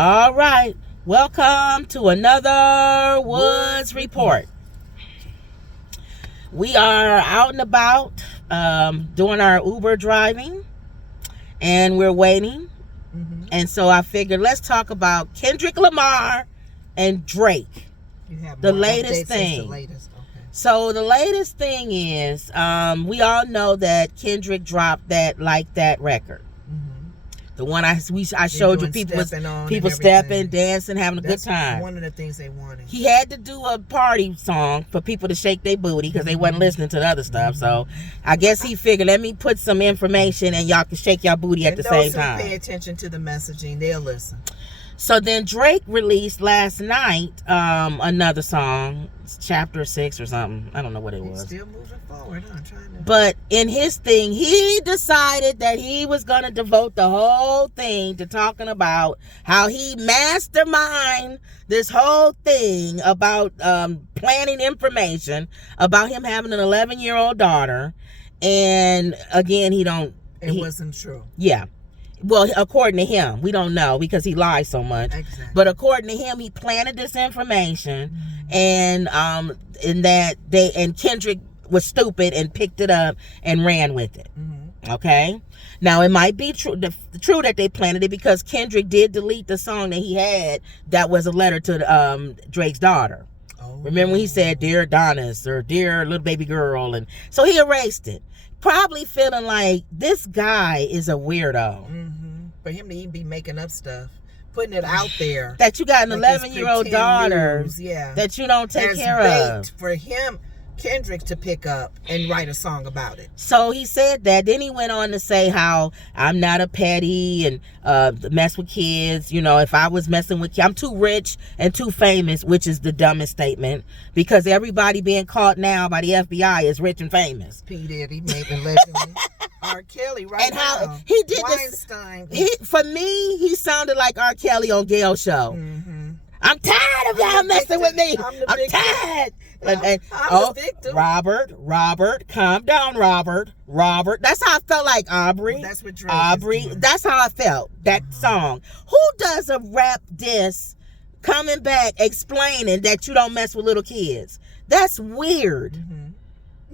All right. Welcome to another Woods Report. We are out and about doing our Uber driving, and we're waiting. And so I figured let's talk about Kendrick Lamar and Drake. You have the latest thing. Okay. So the latest thing is we all know that Kendrick dropped that Like That record. The one I showed you, people stepping, dancing, having a good time. One of the things they wanted. He had to do a party song for people to shake their booty because they wasn't listening to the other stuff. So I guess he figured, let me put some information and y'all can shake your booty at the same time. Pay attention to the messaging; they'll listen. So then Drake released last night another song, Chapter 6 or something. I don't know what it was. Still moving forward, I'm trying to. But in his thing, he decided that he was going to devote the whole thing to talking about how he masterminded this whole thing about planning information about him having an 11-year-old daughter. And again, it wasn't true. Yeah. Well, according to him, we don't know because he lies so much. Exactly. But according to him, he planted this information, and Kendrick was stupid and picked it up and ran with it. Okay. Now it might be true that they planted it because Kendrick did delete the song that he had that was a letter to Drake's daughter. Remember when he said "Dear Adonis" or "Dear little baby girl," and so he erased it. Probably feeling like this guy is a weirdo. For him to even be making up stuff, putting it out there. That you got an 11-year-old daughter that you don't take care of. For him, Kendrick, to pick up and write a song about it. So he said that. Then he went on to say how I'm not a petty and mess with kids. You know, if I was messing with kids, I'm too rich and too famous, which is the dumbest statement because everybody being caught now by the FBI is rich and famous. P. Diddy, maybe allegedly. R. Kelly, right and how now. He did Weinstein. For me, he sounded like R. Kelly on Gail's show. I'm tired of y'all messing with me. I'm tired. I'm the victim. Robert, calm down, Robert. That's how I felt like Aubrey. Well, that's what Drake is doing. That's how I felt. That song. Who does a rap diss coming back explaining that you don't mess with little kids? That's weird.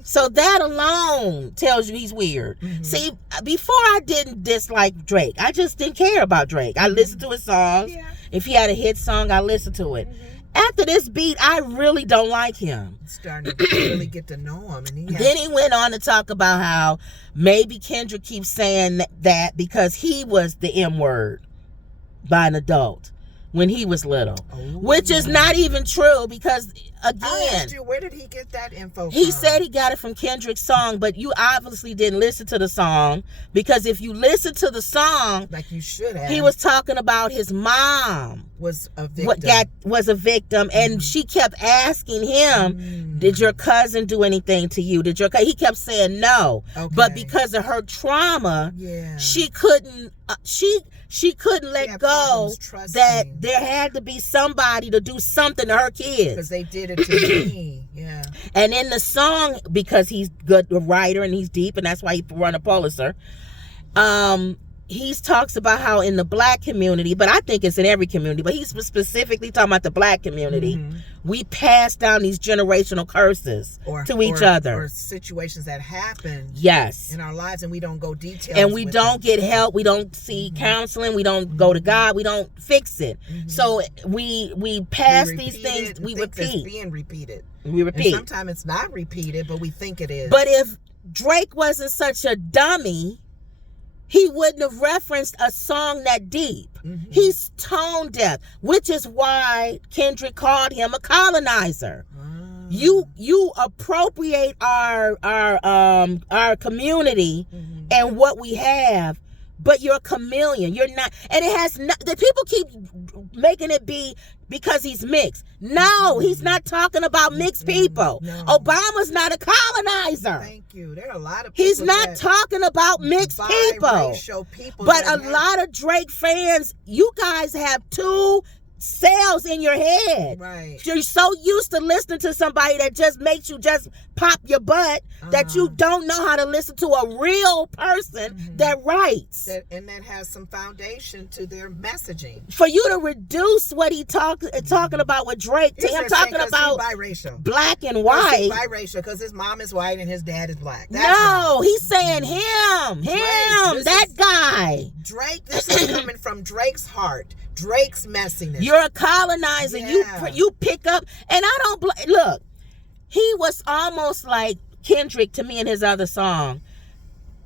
So that alone tells you he's weird. See, before I didn't dislike Drake. I just didn't care about Drake. I listened to his songs. Yeah. If he had a hit song, I listened to it. After this beat, I really don't like him. Starting to really get to know him. Then he went on to talk about how maybe Kendrick keeps saying that because he was the M word by an adult when he was little, which is not even true because, again, I asked you, where did he get that info He from? said he got it from Kendrick's song, but you obviously didn't listen to the song because if you listen to the song, like you should have, he was talking about his mom was a victim. And she kept asking him, did your cousin do anything to you? He kept saying no, but because of her trauma, she couldn't let go that there had to be somebody to do something to her kids. Because they did it to me, And in the song, because he's good a writer and he's deep, and that's why he won a Pulitzer, he talks about how in the black community, but I think it's in every community, but he's specifically talking about the black community, we pass down these generational curses to each other. Or situations that happen in our lives and we don't go details. And we don't get help. We don't see counseling. We don't go to God. We don't fix it. So we pass these things. We repeat. It's being repeated. We repeat. And sometimes it's not repeated, but we think it is. But if Drake wasn't such a dummy, he wouldn't have referenced a song that deep. He's tone deaf, which is why Kendrick called him a colonizer. You appropriate our community and what we have, but you're a chameleon. You're not, and it has not. The people keep making it be because he's mixed. No, he's not talking about mixed people. No. Obama's not a colonizer. Thank you. There are a lot of people. He's not talking about mixed people. People but a lot of Drake fans, you guys have two cells in your head. Right. You're so used to listening to somebody that just makes you just pop your butt that you don't know how to listen to a real person that writes. And that has some foundation to their messaging. For you to reduce what he talking about with Drake to him talking about biracial. Black and white. He's biracial because his mom is white and his dad is black. No, he's saying him, that guy. Drake, this is coming from Drake's heart. Drake's messiness. You're a colonizer. Yeah. You pick up, and I don't look. He was almost like Kendrick to me in his other song.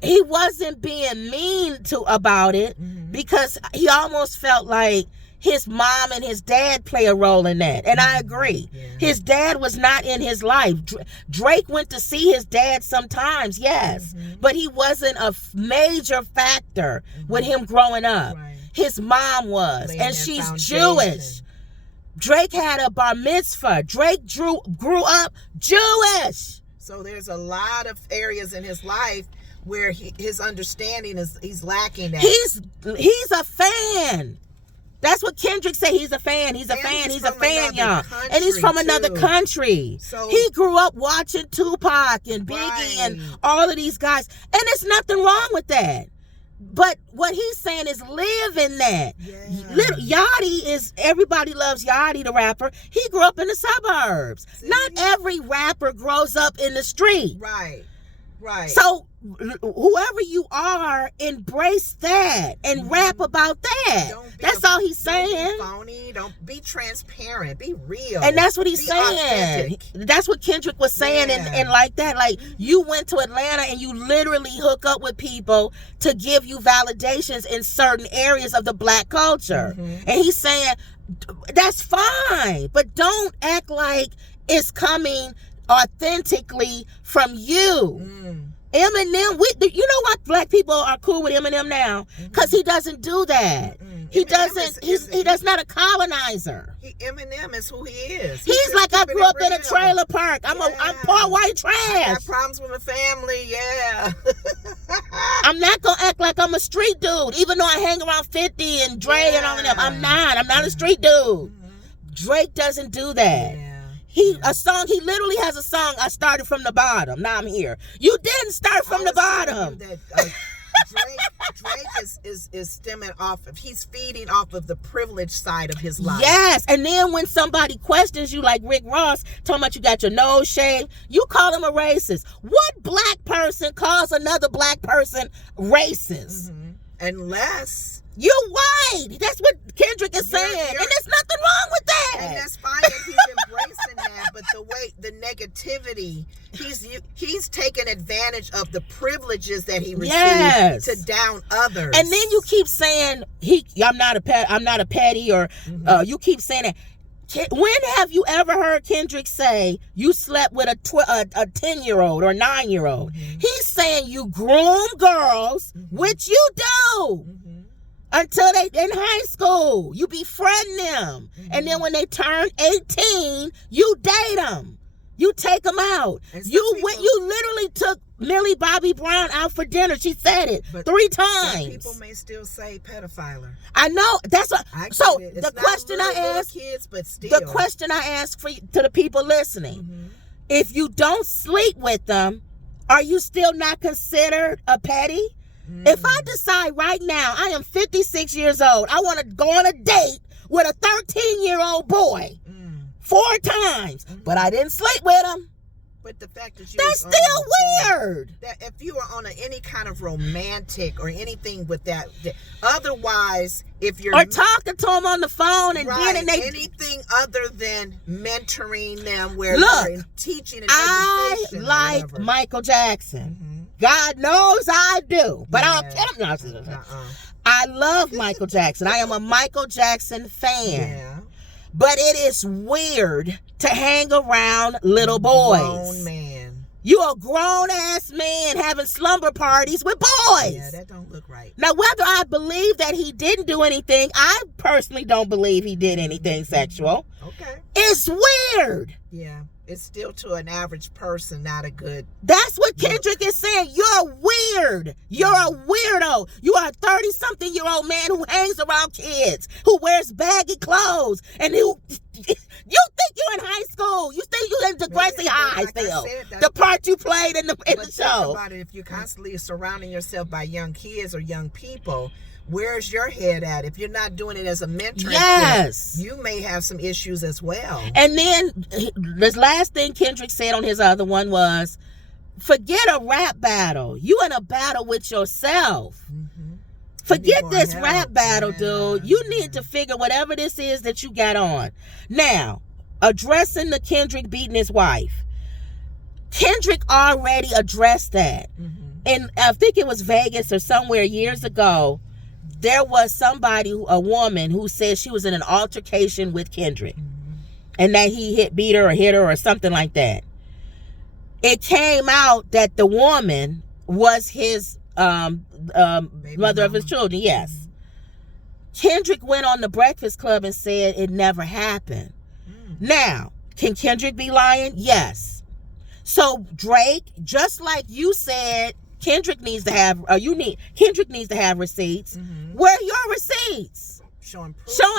He wasn't being mean about it because he almost felt like his mom and his dad play a role in that. And I agree. Yeah. His dad was not in his life. Drake went to see his dad sometimes, yes. But he wasn't a major factor with him growing up. Right. His mom was. And she's Jewish. Drake had a bar mitzvah. Drake grew up Jewish. So there's a lot of areas in his life where his understanding he's lacking that. He's a fan. That's what Kendrick said. He's a fan. He's a fan, y'all. And he's from another country. So he grew up watching Tupac and Biggie and all of these guys. And there's nothing wrong with that. But what he's saying is live in that. Yeah. Yachty is, everybody loves Yachty, the rapper. He grew up in the suburbs. See? Not every rapper grows up in the street. Right. Right. So whoever you are, embrace that and rap about that. That's all he's saying. Don't be phony. Don't be transparent. Be real. And that's what he's saying. Authentic. That's what Kendrick was saying, and like that. Like, you went to Atlanta and you literally hook up with people to give you validations in certain areas of the Black culture. And he's saying that's fine, but don't act like it's coming authentically from you. Eminem, you know what? Black people are cool with Eminem now because he doesn't do that. He doesn't. He's not a colonizer. Eminem is who he is. He's like, I grew up in a trailer park. I'm poor white trash. I got problems with my family. Yeah. I'm not gonna act like I'm a street dude, even though I hang around 50 and Dre and all of them. I'm not a street dude. Drake doesn't do that. He literally has a song, I started from the bottom, now I'm here. You didn't start from the bottom. Drake is stemming off of, he's feeding off of the privileged side of his life. Yes, and then when somebody questions you, like Rick Ross, talking about you got your nose shaved, you call him a racist. What Black person calls another Black person racist? Unless... You're white. That's what Kendrick is saying. And there's nothing wrong with that. And that's fine that he's embracing that. But the negativity, he's taking advantage of the privileges that he received to down others. And then you keep saying I'm not a petty, or you keep saying that. When have you ever heard Kendrick say you slept with a 10-year-old or 9-year-old? He's saying you groom girls, which you do. Until they in high school, you befriend them, and then when they turn 18, you date them, you take them out. You literally took Millie Bobby Brown out for dinner. She said it 3 times. Some people may still say pedophiler. I know. That's what. So the question I ask, the question I ask to the people listening: if you don't sleep with them, are you still not considered a petty? If I decide right now, I am 56 years old, I want to go on a date with a 13-year-old boy 4 times, but I didn't sleep with him. But the fact that that's still weird. That if you are on any kind of romantic or anything with that, otherwise, if you're talking to them on the phone and anything other than mentoring them, where you're teaching and education. I like Michael Jackson. God knows I do, but I don't care. I love Michael Jackson. I am a Michael Jackson fan. Yeah. But it is weird to hang around little boys. Grown man. You a grown ass man having slumber parties with boys. Yeah, that don't look right. Now, whether I believe that he didn't do anything, I personally don't believe he did anything sexual. Okay. It's weird. Yeah. it's still to an average person not a good. That's what Kendrick is saying. You're weird. You're a weirdo. You are a 30-something-year-old man who hangs around kids, who wears baggy clothes, and who you think you're in high school. You think you're in DeGrasse High still. The part you played in the show. Think about it. If you're constantly surrounding yourself by young kids or young people, where's your head at? If you're not doing it as a mentor, yes, you may have some issues as well. And then this last thing Kendrick said on his other one was, forget a rap battle. You in a battle with yourself. Mm-hmm. Forget this rap battle, dude. You need to figure whatever this is that you got on. Now, addressing the Kendrick beating his wife. Kendrick already addressed that. Mm-hmm. And I think it was Vegas or somewhere years ago. There was somebody, a woman, who said she was in an altercation with Kendrick. Mm-hmm. And that he beat her or hit her or something like that. It came out that the woman was his mother of his children. Yes. Mm-hmm. Kendrick went on the Breakfast Club and said it never happened. Mm-hmm. Now, can Kendrick be lying? Yes. So Drake, just like you said, Kendrick needs to have Kendrick needs to have receipts. Mm-hmm. Where are your receipts? Showing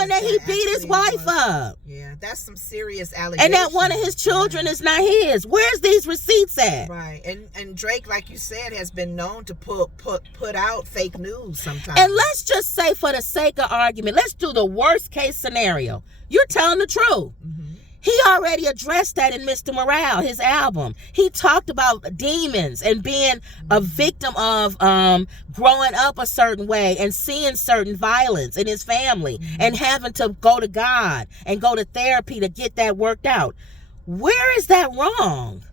that he beat his wife up. Yeah, that's some serious allegations. And that one of his children is not his. Where's these receipts at? Right. And Drake, like you said, has been known to put out fake news sometimes. And let's just say, for the sake of argument, let's do the worst case scenario. You're telling the truth. Mm-hmm. He already addressed that in Mr. Morale, his album. He talked about demons and being a victim of growing up a certain way and seeing certain violence in his family and having to go to God and go to therapy to get that worked out. Where is that wrong?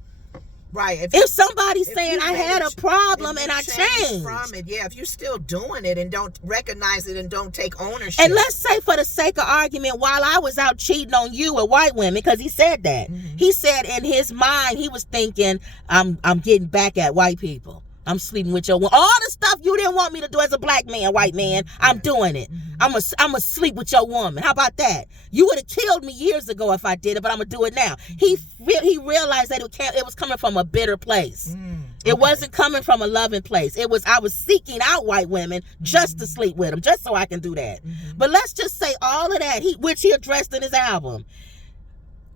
Right. If somebody's saying I had a problem and I changed from it, yeah. If you're still doing it and don't recognize it and don't take ownership. And let's say, for the sake of argument, while I was out cheating on you with white women, because he said that, he said in his mind he was thinking, I'm getting back at white people. I'm sleeping with your woman. All the stuff you didn't want me to do as a black man, white man, I'm doing it. I'm a sleep with your woman. How about that? You would have killed me years ago if I did it, but I'm going to do it now. He realized that it was coming from a bitter place. It wasn't coming from a loving place. I was seeking out white women just to sleep with them, just so I can do that. But let's just say all of that, which he addressed in his album.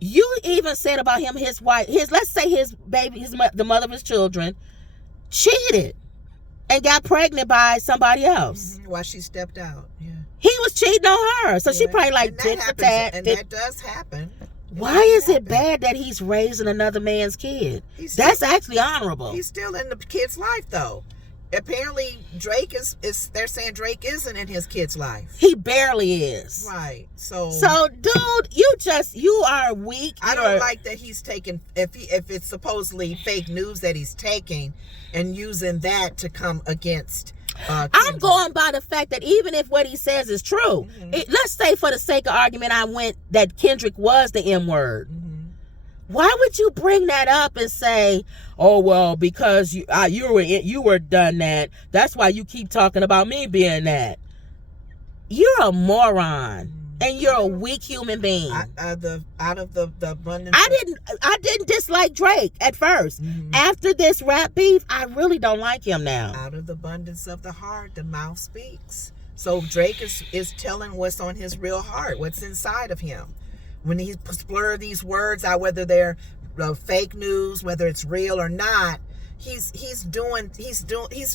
You even said about him, let's say his baby, the mother of his children, cheated and got pregnant by somebody else while she stepped out. Yeah, he was cheating on her, so she probably like tit for tat. And that does happen. Why is it bad that he's raising another man's kid? That's actually honorable. He's still in the kid's life, though. Apparently, Drake is. They're saying Drake isn't in his kid's life. He barely is. Right. So, dude, you are weak. I don't like that he's taking. If it's supposedly fake news that he's taking, and using that to come against. I'm going by the fact that even if what he says is true, let's say for the sake of argument, that Kendrick was the M word. Why would you bring that up and say, "Oh well, because you were done that. That's why you keep talking about me being that." You're a moron, and you're a weak human being. Out of the abundance. I didn't dislike Drake at first. After this rap beef, I really don't like him now. Out of the abundance of the heart, the mouth speaks. So Drake is telling what's on his real heart, what's inside of him. When he blurs these words out, whether they're fake news, whether it's real or not, he's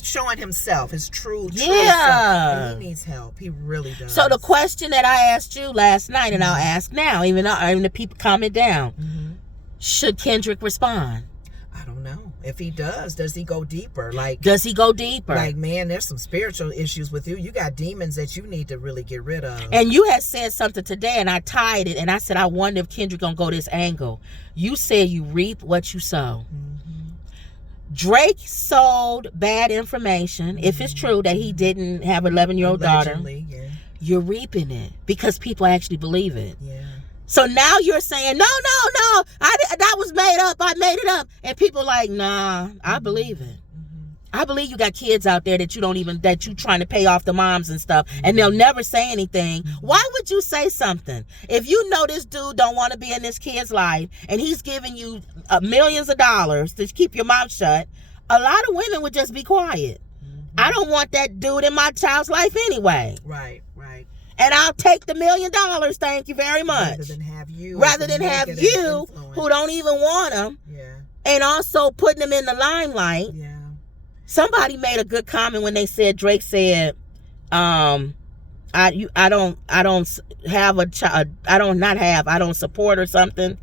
showing himself, his true self. And he needs help. He really does. So the question that I asked you last night, and I'll ask now, even the people comment down, should Kendrick respond? I don't know. If he does he go deeper? Does he go deeper? Like, man, there's some spiritual issues with you. You got demons that you need to really get rid of. And you had said something today, and I tied it, and I said, I wonder if Kendrick gonna go this angle. You said you reap what you sow. Drake sold bad information. If it's true that he didn't have an 11-year-old daughter, you're reaping it because people actually believe it. Yeah. So now you're saying, no, that was made up. I made it up. And people like, nah, I believe it. I believe you got kids out there that you trying to pay off the moms and stuff, and they'll never say anything. Why would you say something? If you know this dude don't want to be in this kid's life, and he's giving you millions of dollars to keep your mouth shut, a lot of women would just be quiet. I don't want that dude in my child's life anyway. Right. And I'll take the $1 million, thank you very much. Rather than have you who don't even want him. Yeah. And also putting him in the limelight. Yeah. Somebody made a good comment when they said, Drake said, I don't support or something.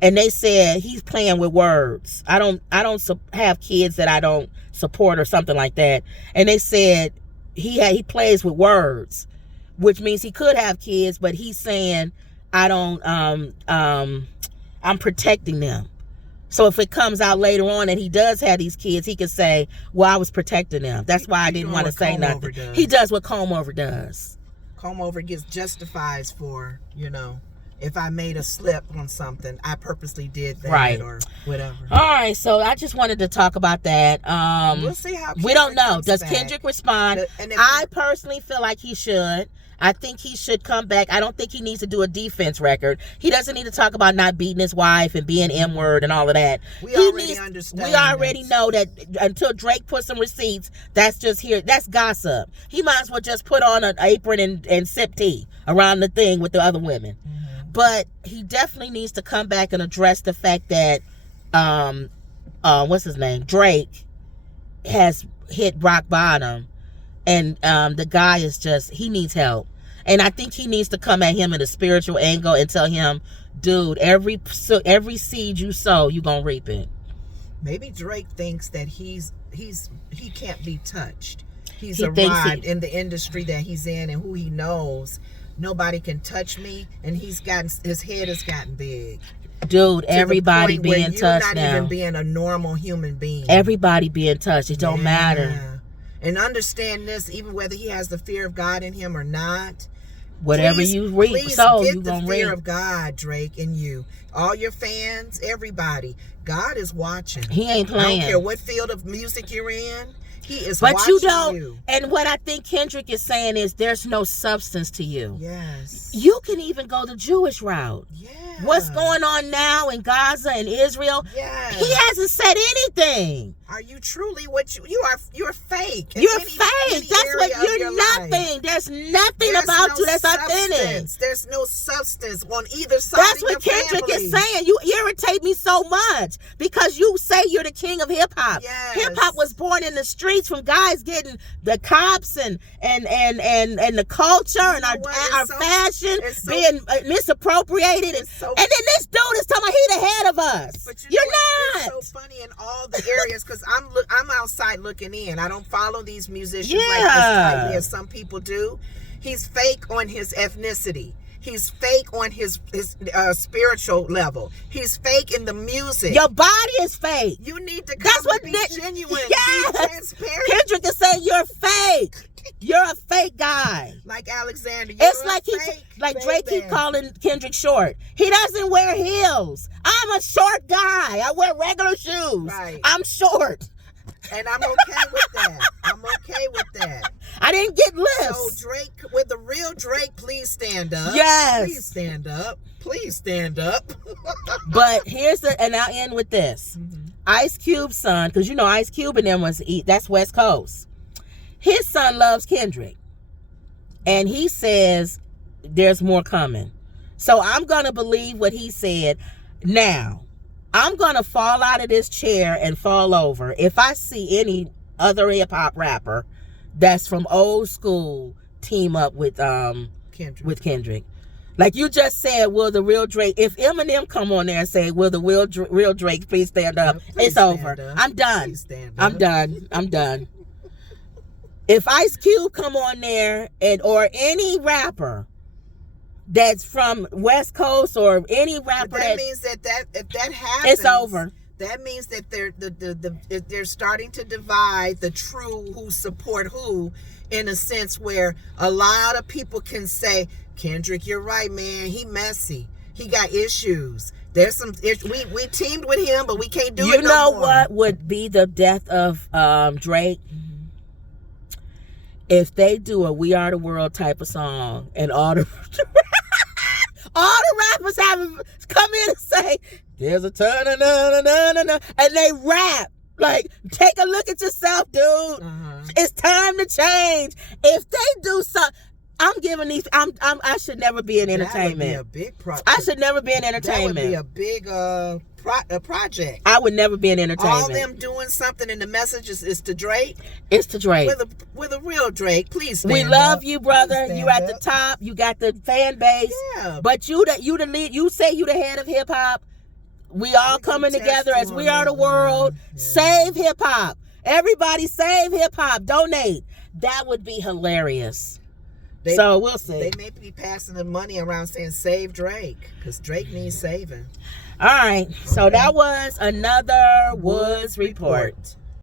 And they said he's playing with words. I don't have kids that I don't support or something like that. And they said he plays with words, which means he could have kids, but he's saying I'm protecting them. So if it comes out later on that he does have these kids, he can say, well, I was protecting them. That's why I didn't want to say nothing. He does what comb over does. Comb over gets justifies for, if I made a slip on something, I purposely did that, right, or whatever. All right, so I just wanted to talk about that. We'll see how Kendrick we don't know. Does back. Kendrick respond? I personally feel like he should. I think he should come back. I don't think he needs to do a defense record. He doesn't need to talk about not beating his wife and being M-word and all of that. We already know that until Drake puts some receipts, that's gossip. He might as well just put on an apron and sip tea around the thing with the other women. Mm-hmm. But he definitely needs to come back and address the fact that what's his name? Drake has hit rock bottom. And the guy he needs help. And I think he needs to come at him in a spiritual angle and tell him, dude, every seed you sow, you're going to reap it. Maybe Drake thinks that he can't be touched. He arrived in the industry that he's in, and who he knows, nobody can touch me, and his head has gotten big. Dude, everybody being touched now. You're not even being a normal human being. Everybody being touched. It don't matter. And understand this, even whether he has the fear of God in him or not. Whatever you reap, so you get the fear of God, Drake, in you. All your fans, everybody. God is watching. He ain't playing. I don't care what field of music you're in. He is watching you. And what I think Kendrick is saying is there's no substance to you. Yes. You can even go the Jewish route. Yeah. What's going on now in Gaza and Israel? Yes. He hasn't said anything. Are you truly what you are? You're fake. You're fake. That's what you're nothing. There's nothing about you that's authentic. There's no substance on either side. That's what Kendrick is saying. You irritate me so much because you say you're the king of hip hop. Yes. Hip hop was born in the streets from guys getting the cops and the culture and our fashion being misappropriated. And then this dude is talking about he the head of us. But you're not. It's so funny in all the areas because I'm outside looking in. I don't follow these musicians like this tightly as some people do. He's fake on his ethnicity. He's fake on his spiritual level. He's fake in the music. Your body is fake. You need to come be genuine. Yes. Be transparent. Kendrick is saying you're fake. You're a fake guy. Like Alexander. It's like Drake keep calling Kendrick short. He doesn't wear heels. I'm a short guy. I wear regular shoes. Right. I'm short. And I'm okay with that. I didn't get lifts. So Drake, with the real Drake, please stand up. Yes. Please stand up. Please stand up. But and I'll end with this. Mm-hmm. Ice Cube's son, because Ice Cube and them that's West Coast. His son loves Kendrick. And he says there's more coming. So I'm going to believe what he said. Now, I'm going to fall out of this chair and fall over if I see any other hip-hop rapper that's from old school team up with Kendrick. Like you just said, will the real Drake, if Eminem come on there and say, will the real Drake please stand up, it's over. I'm done. I'm done. If Ice Cube come on there or any rapper that's from West Coast or any rapper that means that if that happens, it's over. That means that they're starting to divide the true who support who, in a sense where a lot of people can say, Kendrick, you're right, man, he messy. He got issues. There's some we teamed with him, but we can't do you it no know more. what would be the death of Drake? If they do a "We Are the World" type of song, and all the rappers come in and say, "There's a turn, and they rap. Like, take a look at yourself, dude. It's time to change. If they do something, I'm giving these. I should never be in entertainment. That would be a big I should never be in entertainment. That would be a big project. I would never be in entertainment. All them doing something, and the message is to Drake. It's to Drake. With a real Drake, please stand We love up. you, brother. Please You at stand the up. top. You got the fan base. Yeah. But you the lead. You say you the head of hip hop. We all coming together as We Are the World. Yeah. Save hip hop. Everybody save hip hop. Donate. That would be hilarious. So we'll see. They may be passing the money around saying save Drake, because Drake needs saving. All right. So that was another Woods Report.